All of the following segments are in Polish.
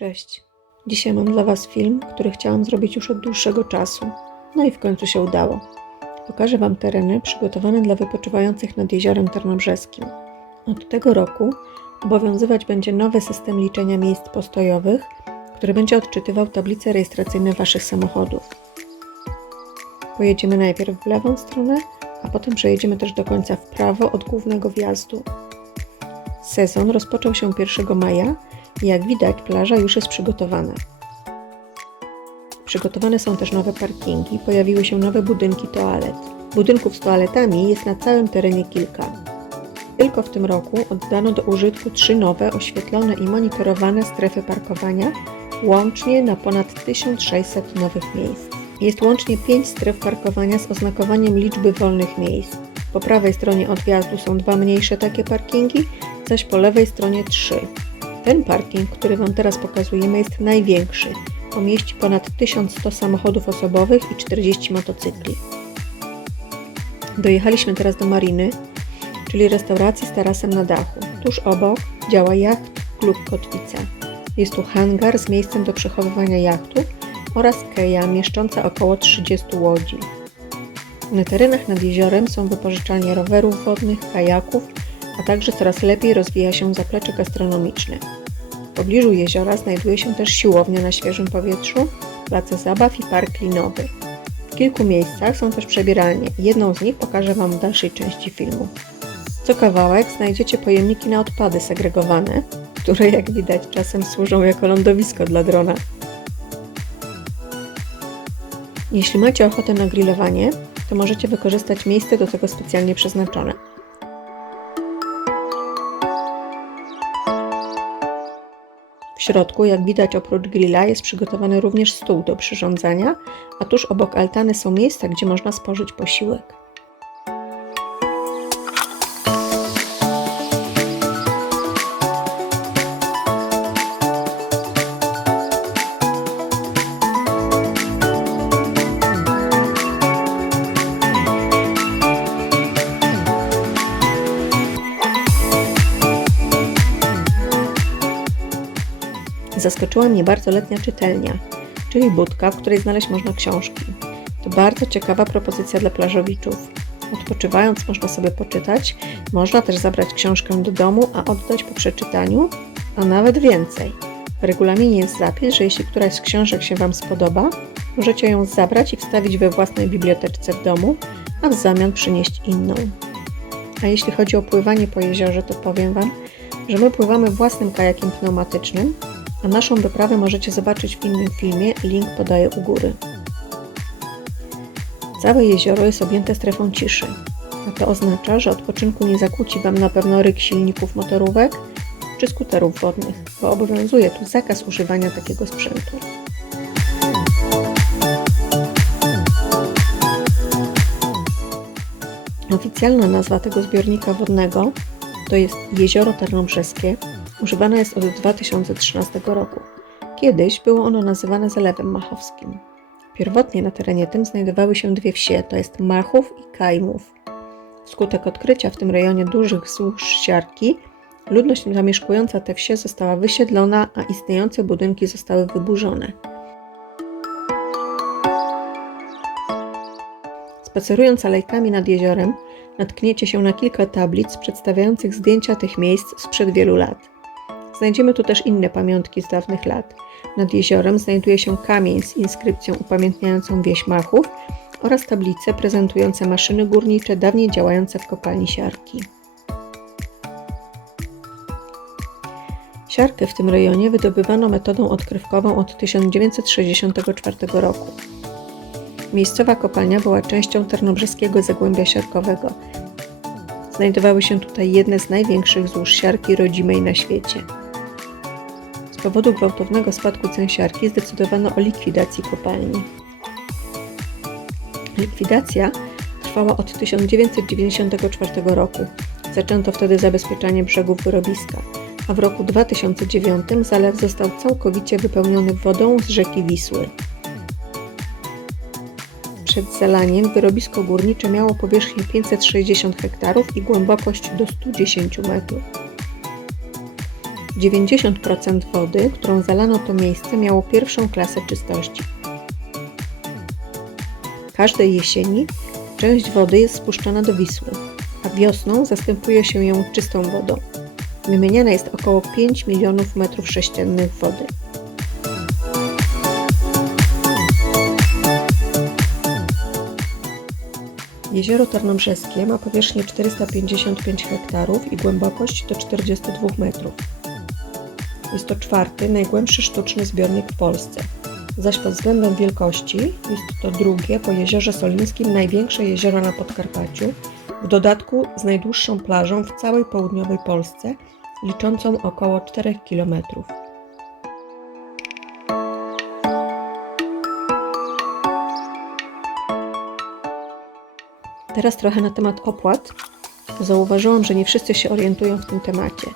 Cześć. Dzisiaj mam dla Was film, który chciałam zrobić już od dłuższego czasu. No i w końcu się udało. Pokażę Wam tereny przygotowane dla wypoczywających nad jeziorem Tarnobrzeskim. Od tego roku obowiązywać będzie nowy system liczenia miejsc postojowych, który będzie odczytywał tablice rejestracyjne Waszych samochodów. Pojedziemy najpierw w lewą stronę, a potem przejedziemy też do końca w prawo od głównego wjazdu. Sezon rozpoczął się 1 maja jak widać plaża już jest przygotowana. Przygotowane są też nowe parkingi, pojawiły się nowe budynki toalet. Budynków z toaletami jest na całym terenie kilka. Tylko w tym roku oddano do użytku trzy nowe, oświetlone i monitorowane strefy parkowania, łącznie na ponad 1600 nowych miejsc. Jest łącznie 5 stref parkowania z oznakowaniem liczby wolnych miejsc. Po prawej stronie od wjazdu są dwa mniejsze takie parkingi, zaś po lewej stronie trzy. Ten parking, który Wam teraz pokazujemy, jest największy. Pomieści ponad 1100 samochodów osobowych i 40 motocykli. Dojechaliśmy teraz do mariny, czyli restauracji z tarasem na dachu. Tuż obok działa jacht Klub Kotwica. Jest tu hangar z miejscem do przechowywania jachtów oraz keja mieszcząca około 30 łodzi. Na terenach nad jeziorem są wypożyczalnie rowerów wodnych, kajaków, a także coraz lepiej rozwija się zaplecze gastronomiczne. Pobliżu jeziora znajduje się też siłownia na świeżym powietrzu, place zabaw i park linowy. W kilku miejscach są też przebieralnie. Jedną z nich pokażę Wam w dalszej części filmu. Co kawałek znajdziecie pojemniki na odpady segregowane, które jak widać czasem służą jako lądowisko dla drona. Jeśli macie ochotę na grillowanie, to możecie wykorzystać miejsce do tego specjalnie przeznaczone. W środku, jak widać oprócz grilla, jest przygotowany również stół do przyrządzania, a tuż obok altany są miejsca, gdzie można spożyć posiłek. Zaskoczyła mnie bardzo letnia czytelnia, czyli budka, w której znaleźć można książki. To bardzo ciekawa propozycja dla plażowiczów. Odpoczywając można sobie poczytać, można też zabrać książkę do domu, a oddać po przeczytaniu, a nawet więcej. W regulaminie jest zapis, że jeśli któraś z książek się Wam spodoba, możecie ją zabrać i wstawić we własnej biblioteczce w domu, a w zamian przynieść inną. A jeśli chodzi o pływanie po jeziorze, to powiem Wam, że my pływamy własnym kajakiem pneumatycznym, a naszą wyprawę możecie zobaczyć w innym filmie, link podaję u góry. Całe jezioro jest objęte strefą ciszy, a to oznacza, że odpoczynku nie zakłóci Wam na pewno ryk silników motorówek czy skuterów wodnych, bo obowiązuje tu zakaz używania takiego sprzętu. Oficjalna nazwa tego zbiornika wodnego to jest Jezioro Tarnobrzeskie, używane jest od 2013 roku. Kiedyś było ono nazywane Zalewem Machowskim. Pierwotnie na terenie tym znajdowały się dwie wsie, to jest Machów i Kajmów. Wskutek odkrycia w tym rejonie dużych złóż siarki, ludność zamieszkująca te wsie została wysiedlona, a istniejące budynki zostały wyburzone. Spacerując alejkami nad jeziorem, natkniecie się na kilka tablic przedstawiających zdjęcia tych miejsc sprzed wielu lat. Znajdziemy tu też inne pamiątki z dawnych lat. Nad jeziorem znajduje się kamień z inskrypcją upamiętniającą wieś Machów oraz tablice prezentujące maszyny górnicze dawniej działające w kopalni siarki. Siarkę w tym rejonie wydobywano metodą odkrywkową od 1964 roku. Miejscowa kopalnia była częścią Tarnobrzeskiego Zagłębia Siarkowego. Znajdowały się tutaj jedne z największych złóż siarki rodzimej na świecie. Z powodu gwałtownego spadku cen siarki zdecydowano o likwidacji kopalni. Likwidacja trwała od 1994 roku. Zaczęto wtedy zabezpieczanie brzegów wyrobiska, a w roku 2009 zalew został całkowicie wypełniony wodą z rzeki Wisły. Przed zalaniem wyrobisko górnicze miało powierzchnię 560 hektarów i głębokość do 110 metrów. 90% wody, którą zalano to miejsce, miało pierwszą klasę czystości. Każdej jesieni część wody jest spuszczana do Wisły, a wiosną zastępuje się ją czystą wodą. Wymieniane jest około 5 milionów metrów sześciennych wody. Jezioro Tarnobrzeskie ma powierzchnię 455 hektarów i głębokość do 42 metrów. Jest to czwarty, najgłębszy sztuczny zbiornik w Polsce, zaś pod względem wielkości jest to drugie po Jeziorze Solińskim największe jezioro na Podkarpaciu, w dodatku z najdłuższą plażą w całej południowej Polsce, liczącą około 4 kilometrów. Teraz trochę na temat opłat. Zauważyłam, że nie wszyscy się orientują w tym temacie.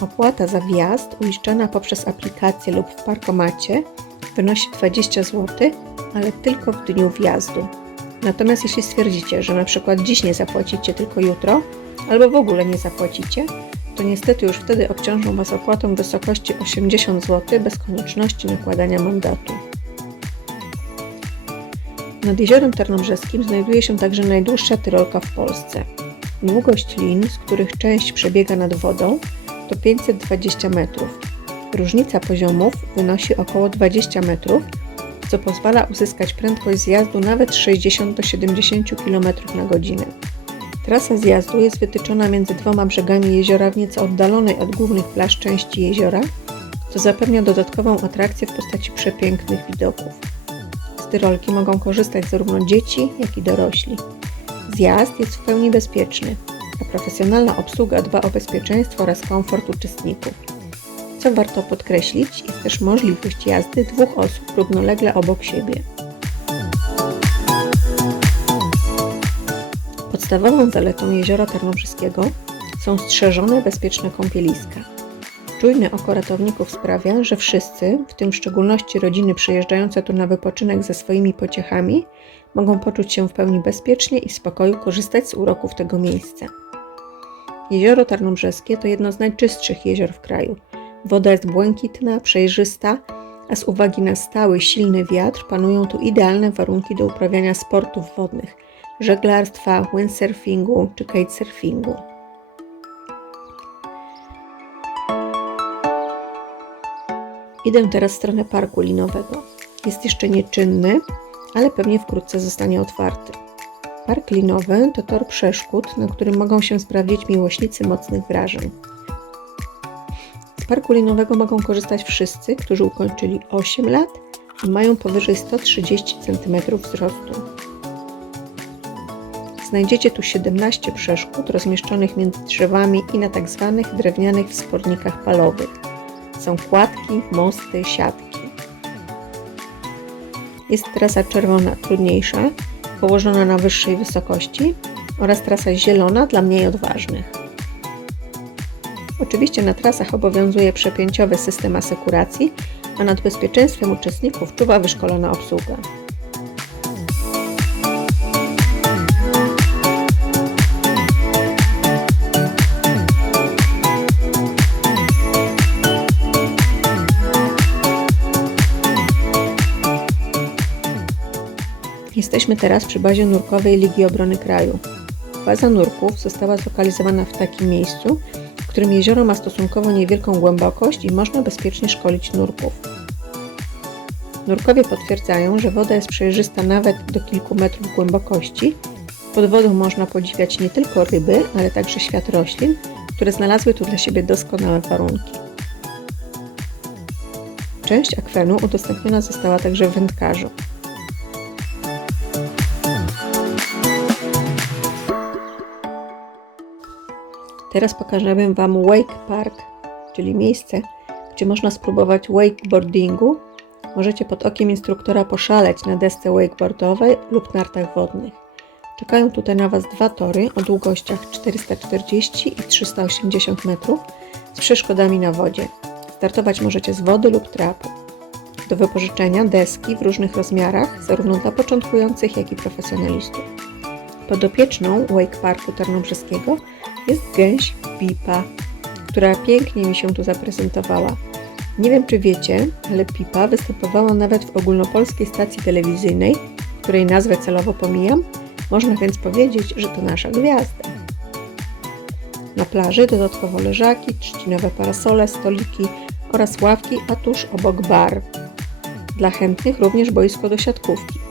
Opłata za wjazd uiszczana poprzez aplikację lub w parkomacie wynosi 20 zł, ale tylko w dniu wjazdu. Natomiast jeśli stwierdzicie, że na przykład dziś nie zapłacicie, tylko jutro, albo w ogóle nie zapłacicie, to niestety już wtedy obciążą Was opłatą w wysokości 80 zł bez konieczności nakładania mandatu. Nad jeziorem Tarnobrzeskim znajduje się także najdłuższa tyrolka w Polsce. Długość lin, z których część przebiega nad wodą, to 520 metrów. Różnica poziomów wynosi około 20 metrów, co pozwala uzyskać prędkość zjazdu nawet 60 do 70 km na godzinę. Trasa zjazdu jest wytyczona między dwoma brzegami jeziora w nieco oddalonej od głównych plaż części jeziora, co zapewnia dodatkową atrakcję w postaci przepięknych widoków. Z tyrolki mogą korzystać zarówno dzieci, jak i dorośli. Zjazd jest w pełni bezpieczny, a profesjonalna obsługa dba o bezpieczeństwo oraz komfort uczestników. Co warto podkreślić, jest też możliwość jazdy dwóch osób równolegle obok siebie. Podstawową zaletą jeziora Tarnobrzyskiego są strzeżone, bezpieczne kąpieliska. Czujne oko ratowników sprawia, że wszyscy, w tym w szczególności rodziny przyjeżdżające tu na wypoczynek ze swoimi pociechami, mogą poczuć się w pełni bezpiecznie i w spokoju korzystać z uroków tego miejsca. Jezioro Tarnobrzeskie to jedno z najczystszych jezior w kraju. Woda jest błękitna, przejrzysta, a z uwagi na stały, silny wiatr panują tu idealne warunki do uprawiania sportów wodnych, żeglarstwa, windsurfingu czy kitesurfingu. Idę teraz w stronę parku linowego. Jest jeszcze nieczynny, ale pewnie wkrótce zostanie otwarty. Park linowy to tor przeszkód, na którym mogą się sprawdzić miłośnicy mocnych wrażeń. Z parku linowego mogą korzystać wszyscy, którzy ukończyli 8 lat i mają powyżej 130 cm wzrostu. Znajdziecie tu 17 przeszkód rozmieszczonych między drzewami i na tzw. Tak drewnianych wspornikach palowych. Są kładki, mosty, siatki. Jest trasa czerwona trudniejsza, położona na wyższej wysokości oraz trasa zielona dla mniej odważnych. Oczywiście na trasach obowiązuje przepięciowy system asekuracji, a nad bezpieczeństwem uczestników czuwa wyszkolona obsługa. Jesteśmy teraz przy bazie nurkowej Ligi Obrony Kraju. Baza nurków została zlokalizowana w takim miejscu, w którym jezioro ma stosunkowo niewielką głębokość i można bezpiecznie szkolić nurków. Nurkowie potwierdzają, że woda jest przejrzysta nawet do kilku metrów głębokości. Pod wodą można podziwiać nie tylko ryby, ale także świat roślin, które znalazły tu dla siebie doskonałe warunki. Część akwenu udostępniona została także wędkarzom. Teraz pokażemy Wam Wake Park, czyli miejsce, gdzie można spróbować wakeboardingu. Możecie pod okiem instruktora poszaleć na desce wakeboardowej lub nartach wodnych. Czekają tutaj na Was dwa tory o długościach 440 i 380 metrów z przeszkodami na wodzie. Startować możecie z wody lub trapu. Do wypożyczenia deski w różnych rozmiarach, zarówno dla początkujących, jak i profesjonalistów. Podopieczną Wake Parku Tarnobrzeskiego jest gęś Pipa. która pięknie mi się tu zaprezentowała. Nie wiem, czy wiecie, ale Pipa występowała nawet w ogólnopolskiej stacji telewizyjnej, której nazwę celowo pomijam. Można więc powiedzieć, że to nasza gwiazda. Na plaży dodatkowo leżaki, trzcinowe parasole, stoliki oraz ławki, a tuż obok bar. Dla chętnych również boisko do siatkówki.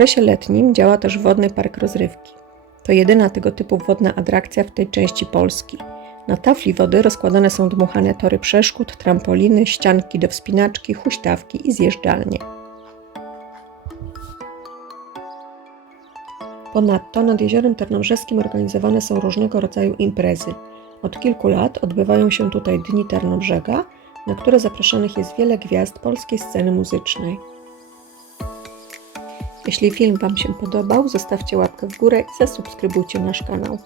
Okresie letnim działa też wodny park rozrywki. To jedyna tego typu wodna atrakcja w tej części Polski. Na tafli wody rozkładane są dmuchane tory przeszkód, trampoliny, ścianki do wspinaczki, huśtawki i zjeżdżalnie. Ponadto nad jeziorem Tarnobrzeskim organizowane są różnego rodzaju imprezy. Od kilku lat odbywają się tutaj Dni Tarnobrzega, na które zapraszanych jest wiele gwiazd polskiej sceny muzycznej. Jeśli film Wam się podobał, zostawcie łapkę w górę i zasubskrybujcie nasz kanał.